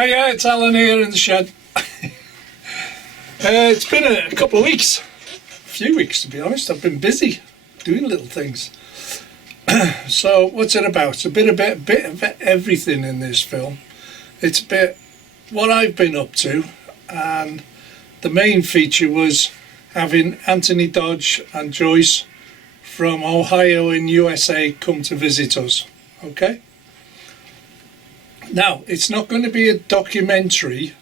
Hi, yeah, it's Alan here in the shed. It's been a couple of weeks, a few weeks to be honest. I've been busy doing little things. So what's it about? It's a bit of everything in this film. It's a bit what I've been up to, and the main feature was having Anthony Dodge and Joyce from Ohio in USA come to visit us. Okay? Now, it's not going to be a documentary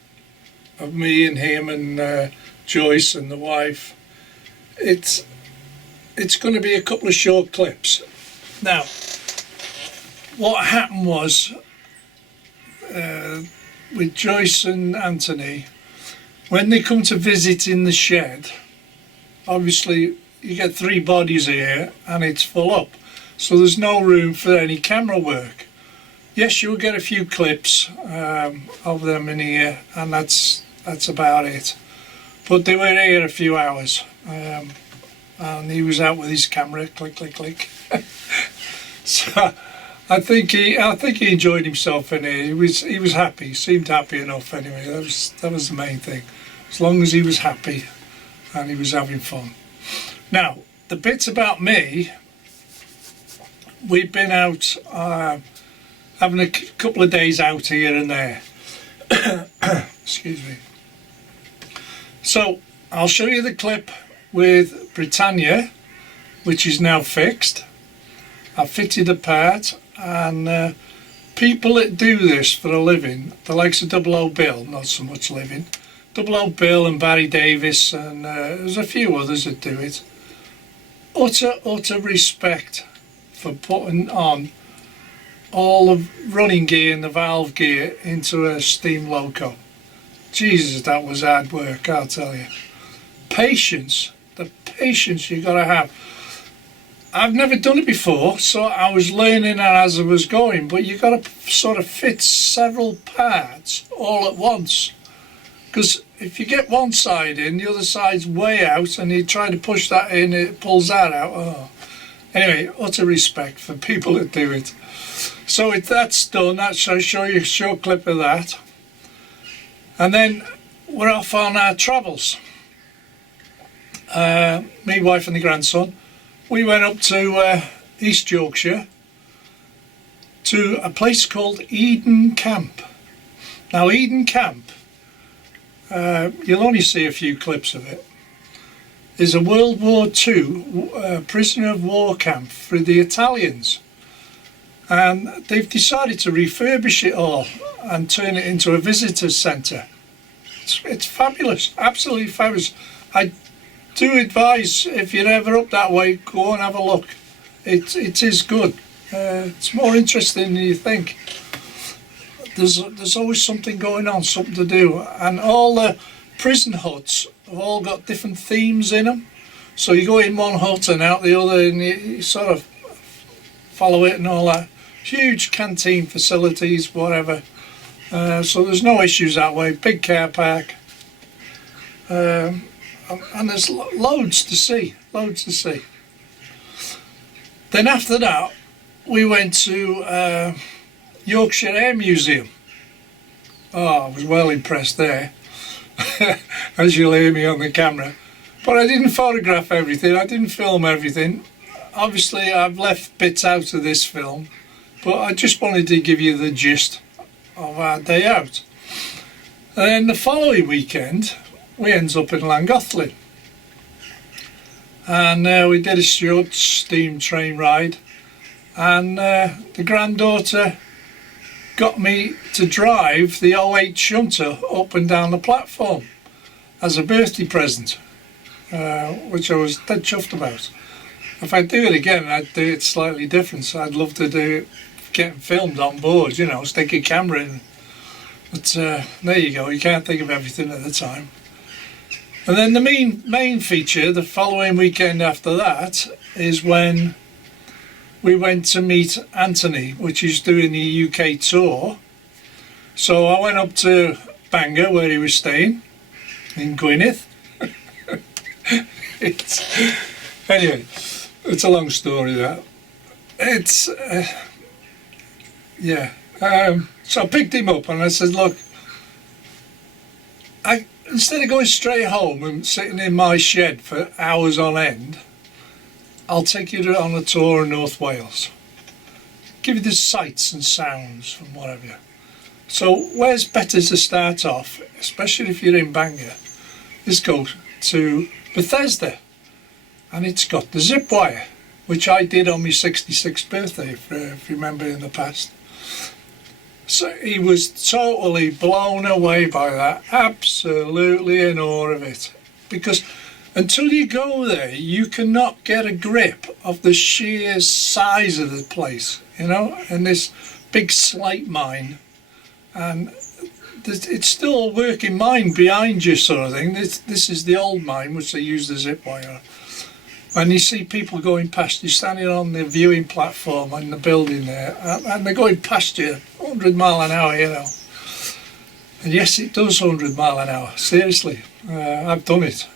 of me and him and Joyce and the wife. It's going to be a couple of short clips. Now, what happened was, with Joyce and Anthony, when they come to visit in the shed, obviously you get 3 bodies here and it's full up, so there's no room for any camera work. Yes, you'll get a few clips of them in here, and that's about it. But they were here a few hours, and he was out with his camera, click, click, click. So I think he enjoyed himself in here. He was happy. He seemed happy enough anyway. That was the main thing. As long as he was happy and he was having fun. Now, the bits about me, we've been out having a couple of days out here and there. Excuse me. So I'll show you the clip with Britannia, which is now fixed. I fitted a part, and people that do this for a living, the likes of Double O Bill, not so much living, Double O Bill and Barry Davis, and there's a few others that do it. Utter respect for putting on all the running gear and the valve gear into a steam loco. Jesus, that was hard work, I'll tell you. Patience, the patience you gotta have. I've never done it before, so I was learning as I was going, but you gotta sort of fit several parts all at once. Because if you get one side in, the other side's way out, and you try to push that in, it pulls that out. Oh. Anyway, utter respect for people that do it. So if that's done, I'll show you a short clip of that. And then we're off on our travels. Me, wife and the grandson. We went up to East Yorkshire to a place called Eden Camp. Now Eden Camp, you'll only see a few clips of it, is a World War II prisoner of war camp for the Italians. And they've decided to refurbish it all and turn it into a visitor centre. It's fabulous, absolutely fabulous. I do advise, if you're ever up that way, go and have a look. It is good. It's more interesting than you think. There's always something going on, something to do, and all the prison huts have all got different themes in them. So you go in one hut and out the other, and you sort of follow it and all that. Huge canteen facilities, whatever. So there's no issues that way. Big car park, and there's loads to see. Loads to see. Then after that, we went to Yorkshire Air Museum. Oh, I was well impressed there, as you'll hear me on the camera. But I didn't photograph everything. I didn't film everything. Obviously, I've left bits out of this film. But I just wanted to give you the gist of our day out. And then the following weekend, we ended up in Llangollen. And we did a short steam train ride. And the granddaughter got me to drive the '08 shunter up and down the platform as a birthday present, which I was dead chuffed about. If I do it again, I'd do it slightly different. So I'd love to do it getting filmed on board, you know, stick a camera in. But there you go, you can't think of everything at the time. And then the main feature, the following weekend after that, is when we went to meet Anthony, which is doing the UK tour. So I went up to Bangor, where he was staying, in Gwynedd. Anyway, it's a long story, that. It's... yeah. So I picked him up and I said, look, instead of going straight home and sitting in my shed for hours on end, I'll take you on a tour of North Wales. Give you the sights and sounds and whatever. So where's better to start off, especially if you're in Bangor, is go to Bethesda. And it's got the zip wire, which I did on my 66th birthday, if you remember in the past. So he was totally blown away by that, absolutely in awe of it. Because until you go there, you cannot get a grip of the sheer size of the place, you know, and this big slate mine. And it's still a working mine behind you, sort of thing. This is the old mine, which they use the zip wire. When you see people going past, you're standing on the viewing platform in the building there, and they're going past you 100 mile an hour, you know. And yes, it does 100 mile an hour, seriously. I've done it.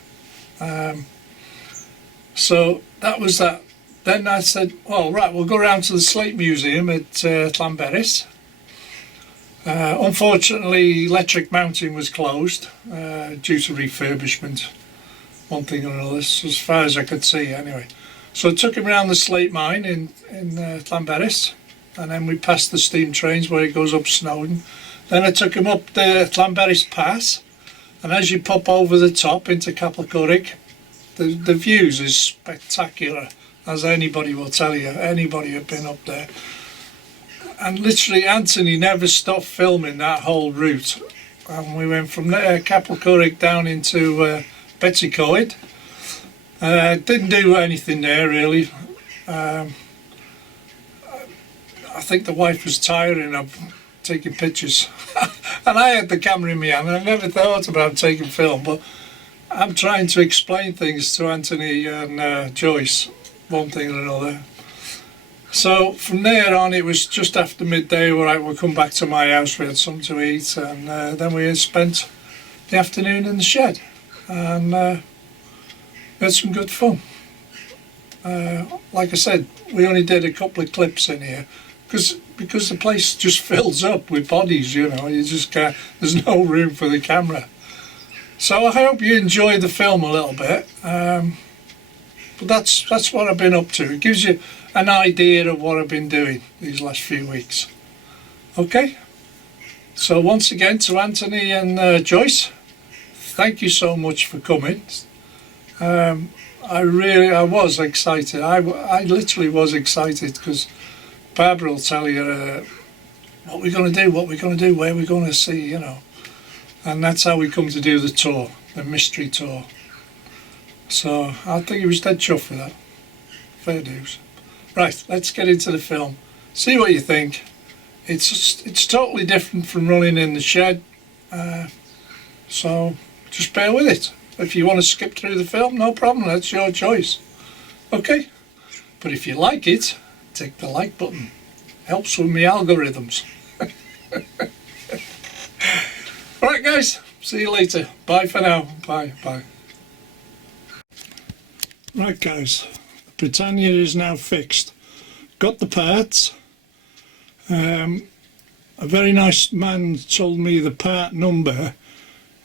So that was that. Then I said, well, right, we'll go round to the Slate Museum at Llanberis. Unfortunately, electric mounting was closed due to refurbishment. One thing or another, as far as I could see anyway. So I took him around the slate mine in Llanberis, and then we passed the steam trains where it goes up Snowdon. Then I took him up the Llanberis Pass, and as you pop over the top into Capelcurrig, the views is spectacular, as anybody will tell you, anybody who's been up there. And literally Anthony never stopped filming that whole route. And we went from there, Capelcurrig, down into Betsycoed. Didn't do anything there really. I think the wife was tiring of taking pictures. And I had the camera in my hand and I never thought about taking film, but I'm trying to explain things to Anthony and Joyce, one thing or another. So from there on it was just after midday, right, we'll come back to my house, we had something to eat, and then we spent the afternoon in the shed. And we had some good fun. Like I said, we only did a couple of clips in here because the place just fills up with bodies, you know, you just can't, there's no room for the camera. So I hope you enjoy the film a little bit, but that's what I've been up to. It gives you an idea of what I've been doing these last few weeks. Okay, so once again to Anthony and Joyce, thank you so much for coming. I was excited. I literally was excited because Barbara will tell you what we're going to do, where we're going to see, you know. And that's how we come to do the tour, the mystery tour. So I think he was dead chuffed with that. Fair dues. Right, let's get into the film. See what you think. It's totally different from running in the shed. So just bear with it. If you want to skip through the film, no problem, that's your choice. Okay? But if you like it, tick the like button. Helps with my algorithms. Alright guys, see you later. Bye for now. Bye. Right guys, Britannia is now fixed. Got the parts. A very nice man told me the part number,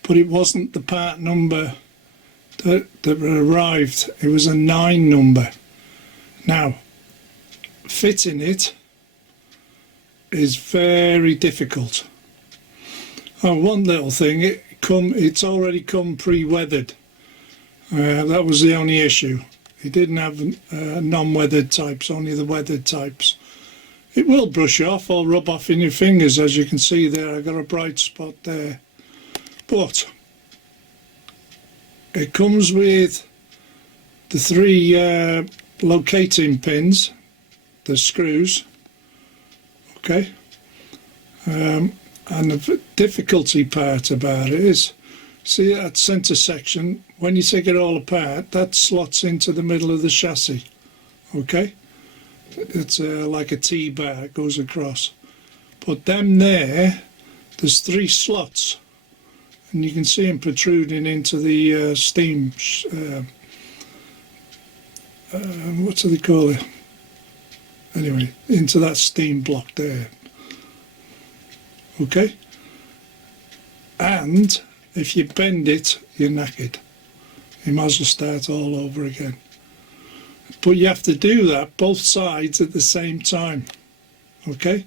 but it wasn't the part number that arrived. It was a 9 number. Now, fitting it is very difficult. Oh, one little thing, it's already come pre-weathered. That was the only issue. It didn't have non-weathered types, only the weathered types. It will brush off or rub off in your fingers, as you can see there. I got a bright spot there. But it comes with the 3 locating pins, the screws. Okay. And the difficulty part about it is, see that centre section, when you take it all apart, that slots into the middle of the chassis. Okay. It's like a T-bar, it goes across. But them there's 3 slots, and you can see them protruding into the steam, what do they call it? Anyway, into that steam block there. Okay? And If you bend it, you're knackered. You might as well start all over again. But you have to do that both sides at the same time. Okay?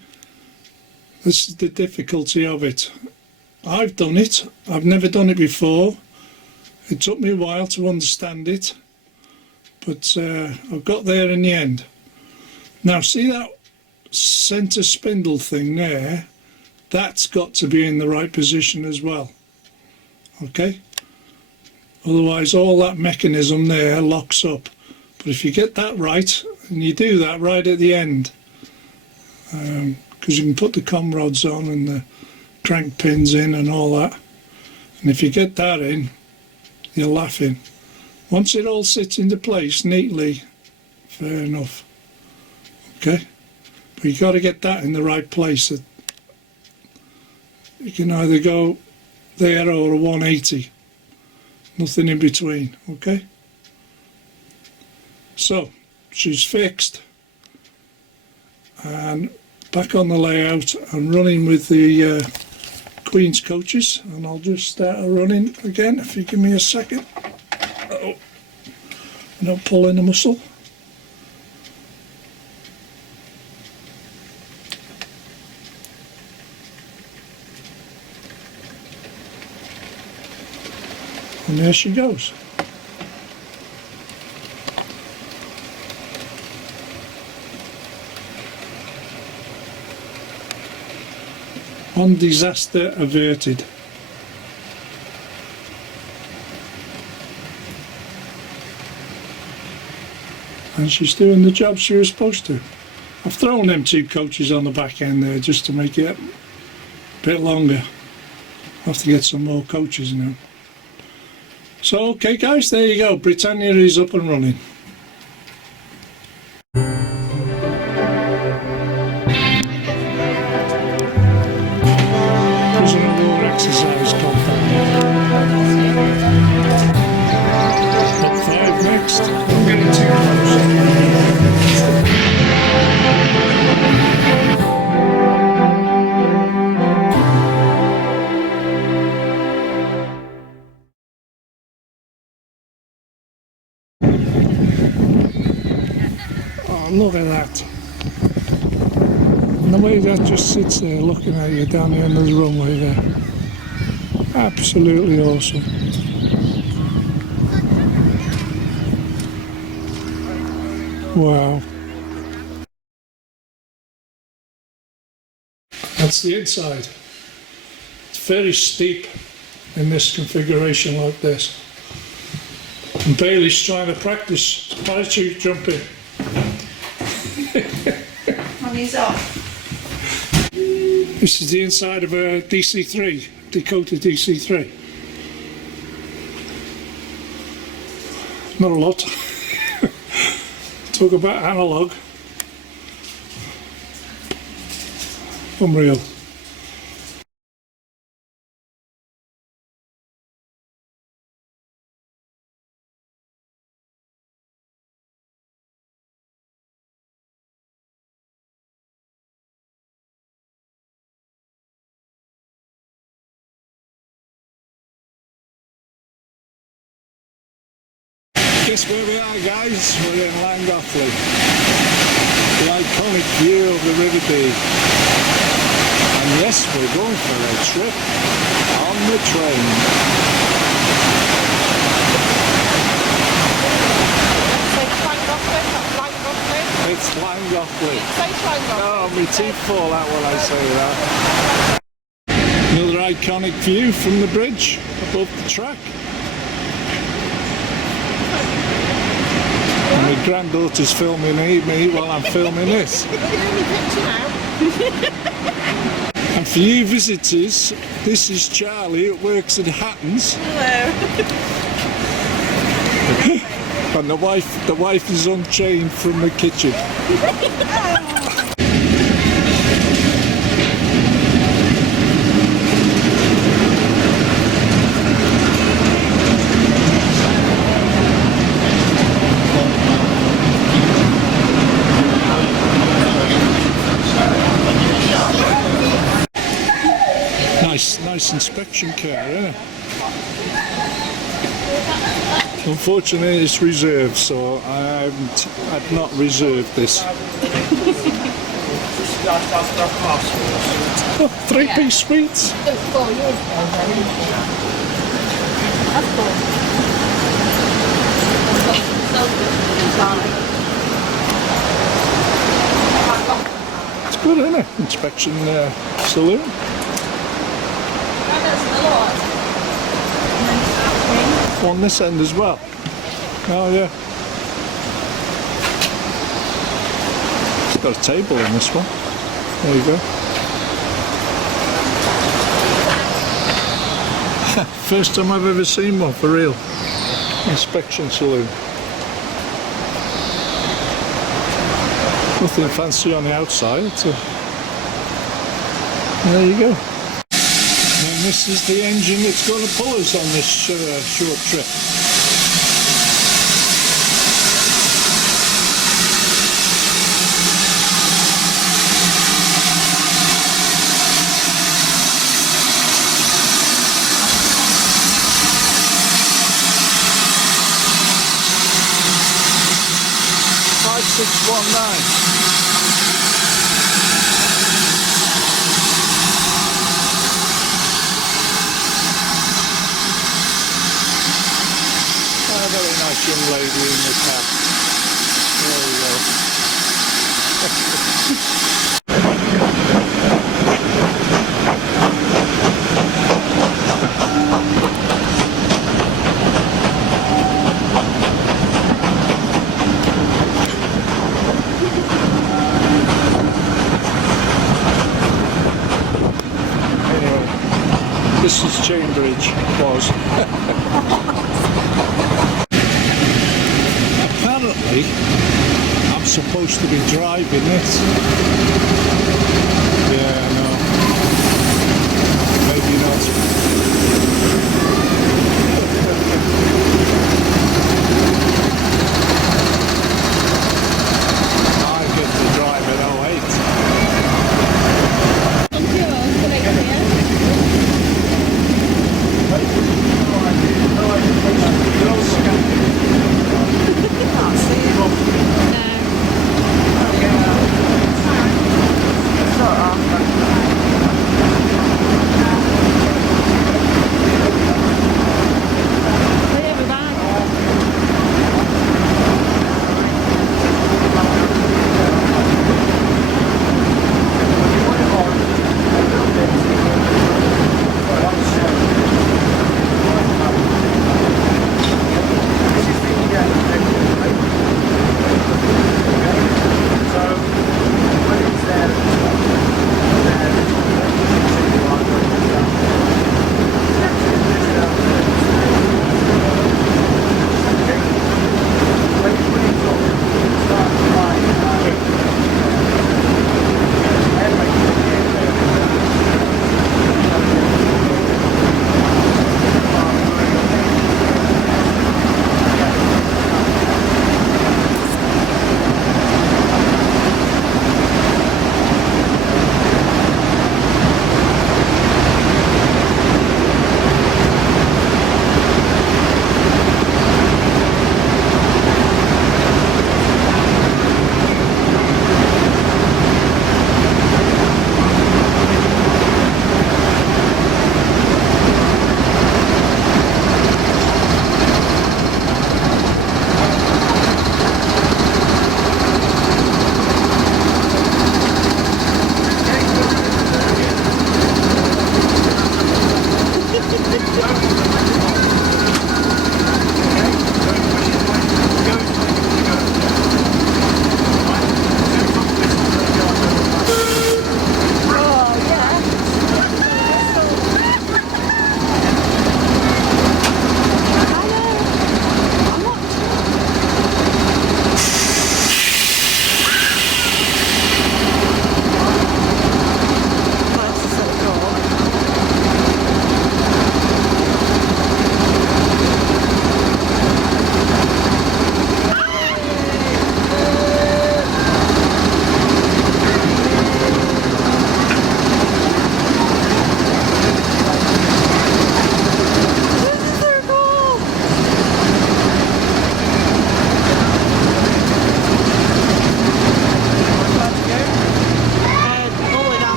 This is the difficulty of it. I've done it. I've never done it before. It took me a while to understand it. But I've got there in the end. Now see that centre spindle thing there? That's got to be in the right position as well. Okay? Otherwise all that mechanism there locks up. But if you get that right, and you do that right at the end, because you can put the com rods on and the crank pins in and all that, and if you get that in, you're laughing. Once it all sits into place neatly, fair enough. Okay? But you got to get that in the right place. You can either go there or a 180. Nothing in between, okay? So, she's fixed. And back on the layout, I'm running with the Queen's coaches, and I'll just start running again if you give me a second. Uh-oh. Not pulling a muscle. And there she goes. One disaster averted. And she's doing the job she was supposed to. I've thrown them 2 coaches on the back end there just to make it a bit longer. I'll have to get some more coaches now. So okay guys, there you go. Britannia is up and running. Prisoner war exercise compound. Up 5 next. I'm getting too close. Look at that. And the way that just sits there looking at you down the end of the runway there. Absolutely awesome. Wow. That's the inside. It's very steep in this configuration like this. And Bailey's trying to practice parachute jumping. On his off. This is the inside of a DC3, Dakota DC3. Not a lot. Talk about analog. Unreal. Guess where we are, guys? We're in Llangollen. The iconic view of the River Dee. And yes, we're going for a trip on the train. It's Llangollen. Oh, my teeth fall out when I say that. Another iconic view from the bridge above the track. And my granddaughter's filming me while I'm filming this. And for you visitors, this is Charlie, it works at Hatton's. Hello. And the wife is unchained from the kitchen. Nice inspection car, isn't it? Unfortunately, it's reserved, so I've not reserved this. Oh, three-piece sweets. That's It's good, isn't it? Inspection saloon. On this end as well. Oh yeah. It's got a table in this one. There you go. First time I've ever seen one for real. Inspection saloon. Nothing fancy on the outside. So there you go. And this is the engine that's going to pull us on this short trip. Very nice young lady in the cab. There we go. Anyway, this is Cambridge, was. Apparently, I'm supposed to be driving this. Yeah, no. Maybe not. I get to drive at 08.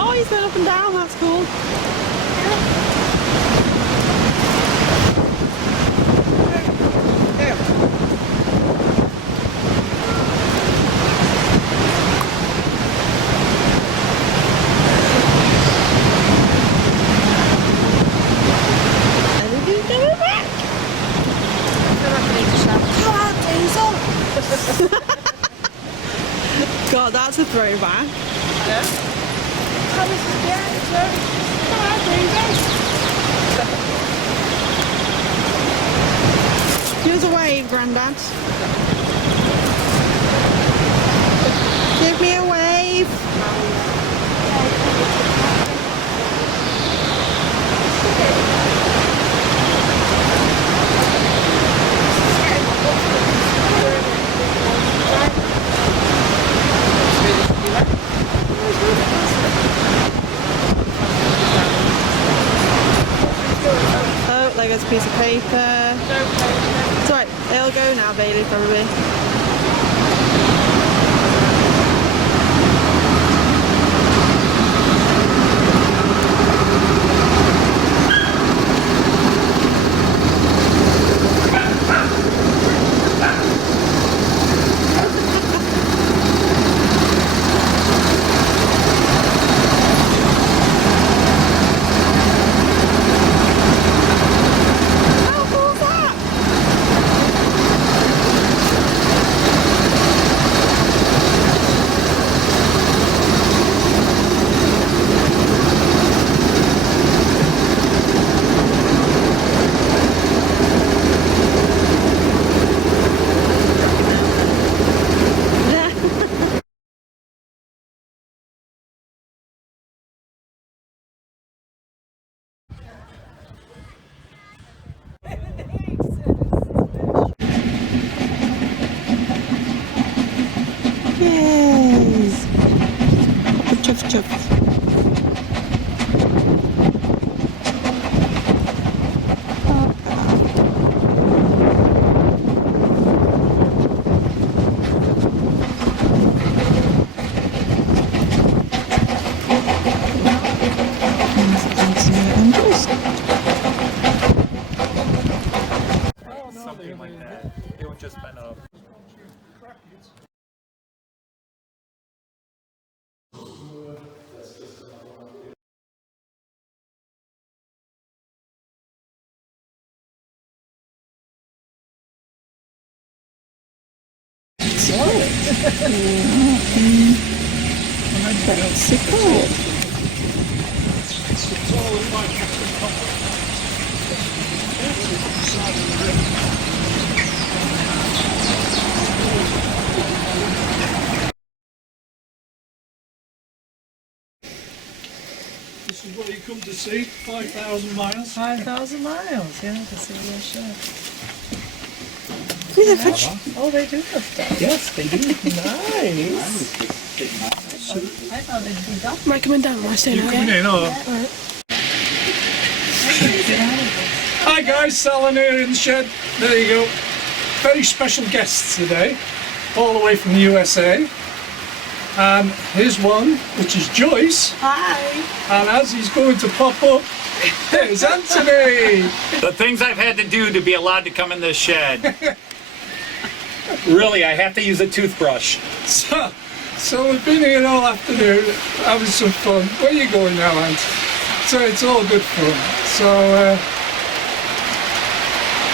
Oh, he's going up and down, that's cool. And he's going back. Come on, Diesel. God, that's a throwback. Come on, Diesel. Give us a wave, Grandad. Give me a wave. Oh, there goes a piece of paper. It's alright, they'll go now, Bailey, probably. How cool's that? Yes. Chuff chuff. Something like that. It would just been a. This is what you come to see, 5,000 miles. 5,000 miles, yeah, to see your shed. Oh, they do have that. Yes, they do. Nice. I thought they'd be done. Am I coming down? Am I staying You coming in, or? Hi guys, Salon here in the shed. There you go. Very special guests today, all the way from the USA. And here's one, which is Joyce. Hi. And as he's going to pop up, there's Anthony. The things I've had to do to be allowed to come in this shed. Really, I have to use a toothbrush. So we've been here all afternoon, having some fun. Where are you going now, Ant? So it's all good fun. So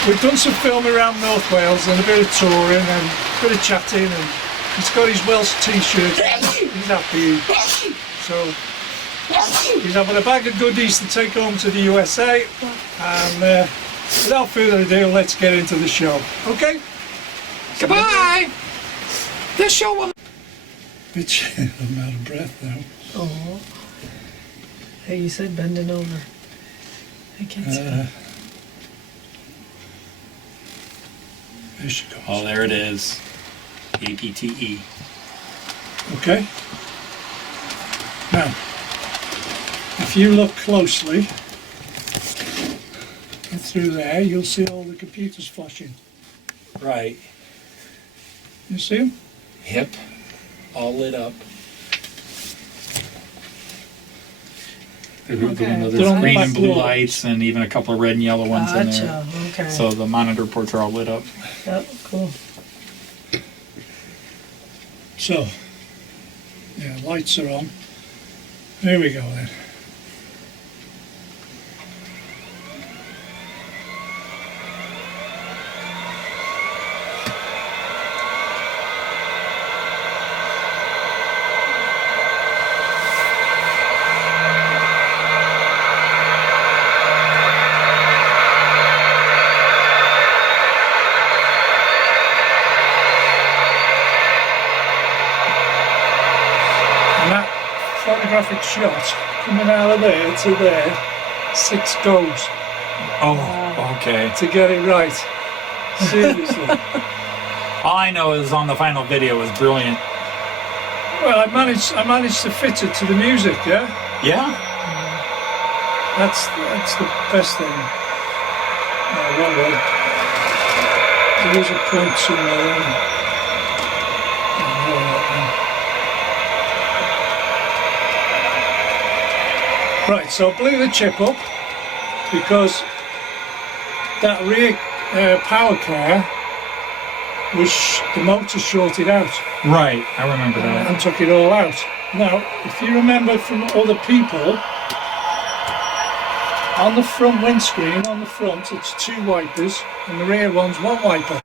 we've done some filming around North Wales and a bit of touring and a bit of chatting, and he's got his Welsh t-shirt. He's happy. So he's having a bag of goodies to take home to the USA, and without further ado, let's get into the show. Okay? Goodbye. This show will. Bitch, I'm out of breath now. Oh. Hey, you said bending over. I can't see. There she goes. Oh, there it is. APTE. Okay. Now, if you look closely through there, you'll see all the computers flashing. Right. You see them? Hip. All lit up. Okay. There's They're on the green back and blue wall. lights, and even a couple of red and yellow ones in there. Gotcha. Okay. So the monitor ports are all lit up. Yep, cool. So, yeah, lights are on. There we go then. And that photographic shot coming out of there to there, 6 goes Oh, okay. to get it right. Seriously. All I know is on the final video was brilliant. Well, I managed to fit it to the music, yeah? Yeah? That's the best thing. One way. There is a point somewhere. Right, so blew the chip up because that rear power car was the motor shorted out Right, I remember that. and took it all out. Now, if you remember from other people, on the front windscreen, on the front, it's 2 wipers, and the rear one's 1 wiper.